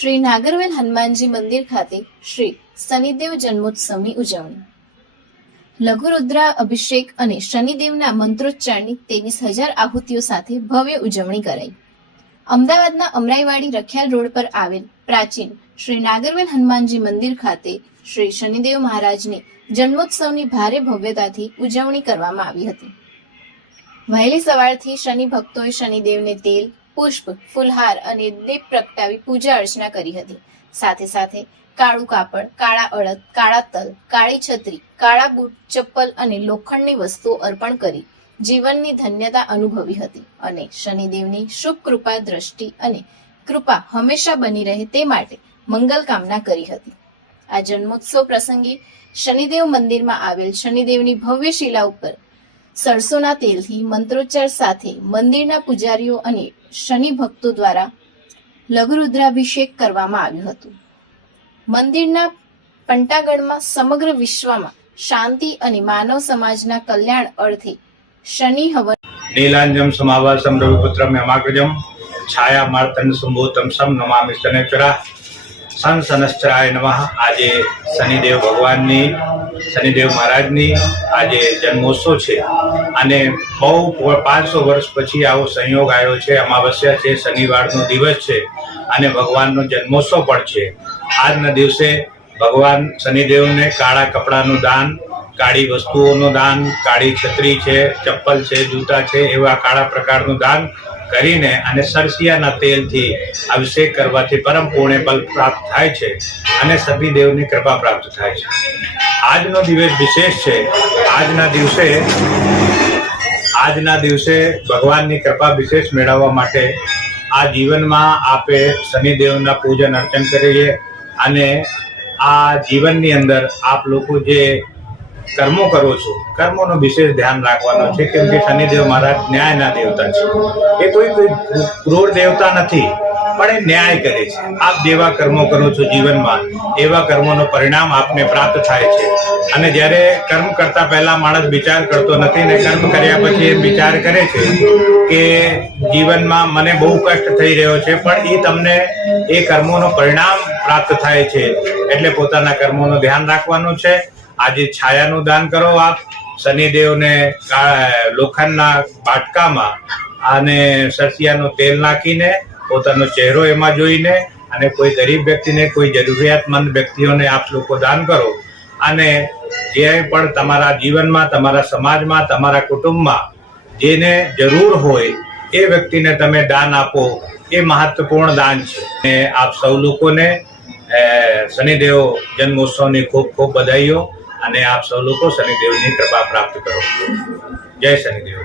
શ્રી નાગરવેલ હનુમાનજી મંદિર ખાતે શ્રી શનિદેવ જન્મોત્સવની ઉજવણી. લઘુરુદ્રા અભિષેક અને શનિદેવના મંત્રોચ્ચારની 23,000 આહુતિઓ સાથે ભવ્ય ઉજવણી કરાઈ. અમદાવાદના અમરાઈવાડી રખિયાલ રોડ પર આવેલ પ્રાચીન શ્રી નાગરવેલ હનુમાનજી મંદિર ખાતે શ્રી શનિદેવ મહારાજની જન્મોત્સવની ભારે ભવ્યતાથી ઉજવણી કરવામાં આવી હતી. વહેલી સવારથી શનિ ભક્તોએ શનિદેવને તેલ, પુષ્પ, ફૂલહાર અને દીપ પ્રગટાવી પૂજા અર્ચના કરી હતી. સાથે સાથે કાળું કાપડ, કાળા અડદ, કાળા તલ, કાળી છત્રી, કાળા બૂટ, ચપ્પલ અને લોખંડની વસ્તુઓ અર્પણ કરી જીવનની ધન્યતા અનુભવી હતી અને શનિદેવની શુભ કૃપા દ્રષ્ટિ અને કૃપા હંમેશા બની રહે તે માટે મંગલ કામના કરી હતી. આ જન્મોત્સવ પ્રસંગે શનિદેવ મંદિરમાં આવેલ શનિદેવની ભવ્ય શિલા ઉપર સરસોના તેલથી મંત્રોચ્ચાર સાથે મંદિરના પૂજારીઓ અને શનિ ભક્તો દ્વારા લઘુરુદ્રાભિષેક કરવામાં આવ્યું હતું. મંદિરના પંટાગઢમાં સમગ્ર વિશ્વમાં શાંતિ અને માનવ સમાજના કલ્યાણ અર્થે શનિ હવન નીલાંજમ સમાવાસમ રવિપુત્રમ યમાગ્રજમ છાયા માર્તંડ સંભૂતમ સમ નમામિ શનૈશ્વરા શનશ્ચરાય નમઃ. આજે શનિદેવ ભગવાનની, શનિદેવ મહારાજની આજે જન્મોત્સવ છે અને બહુ 500 વર્ષ પછી આવો સંયોગ આવ્યો છે. અમાવસ્યા છે, શનિવારનો દિવસ છે અને ભગવાનનો જન્મોત્સવ પણ છે. આજના દિવસે ભગવાન શનિદેવને કાળા કપડાનું દાન, કાળી વસ્તુઓનું દાન, કાળી છત્રી છે, ચપ્પલ છે, જૂતા છે, એવા કાળા પ્રકારનું દાન કરીને અને સરસિયાના તેલથી અભિષેક કરવાથી પરમ પુણ્ય ફળ પ્રાપ્ત થાય છે અને શનિદેવની કૃપા પ્રાપ્ત થાય છે. આજનો દિવસ વિશેષ છે. આજના દિવસે ભગવાનની કૃપા વિશેષ મેળવવા માટે આ જીવનમાં આપે શનિદેવના પૂજન અર્ચન કરીએ અને આ જીવનની અંદર આપ લોકો જે કર્મો કરો છો, કર્મોનો વિશેષ ધ્યાન રાખવાનું છે, કેમ કે શનિદેવ મહારાજ ન્યાયના દેવતા છે. એ કોઈ ક્રૂર દેવતા નથી, પણ એ ન્યાય કરે છે. આપ જેવા કર્મો કરો છો જીવનમાં, એવા કર્મોનો પરિણામ આપને પ્રાપ્ત થાય છે. અને જ્યારે કર્મ કરતા પહેલા માણસ વિચાર કરતો નથી ને કર્મ કર્યા પછી એ વિચાર કરે છે કે જીવનમાં મને બહુ કષ્ટ થઈ રહ્યો છે, પણ એ તમને એ કર્મોનો પરિણામ પ્રાપ્ત થાય છે. એટલે પોતાના કર્મોનું ધ્યાન રાખવાનું છે. આજે છાયાનું દાન કરો આપ શનિદેવને લોખંડના બાટકામાં અને સરસિયાનું તેલ નાખીને પોતાનો ચહેરો એમાં જોઈને અને કોઈ ગરીબ વ્યક્તિને, કોઈ જરૂરિયાતમંદ વ્યક્તિઓને આપ લોકો દાન કરો અને જે પણ તમારા જીવનમાં, તમારા સમાજમાં, તમારા કુટુંબમાં જેને જરૂર હોય એ વ્યક્તિને તમે દાન આપો. એ મહત્વપૂર્ણ દાન છે. આપ સૌ લોકોને શનિદેવ જન્મોત્સવની ખૂબ ખૂબ બધાઈઓ અને આપ સૌ લોકો શનિદેવની કૃપા પ્રાપ્ત કરો. જય શનિદેવ.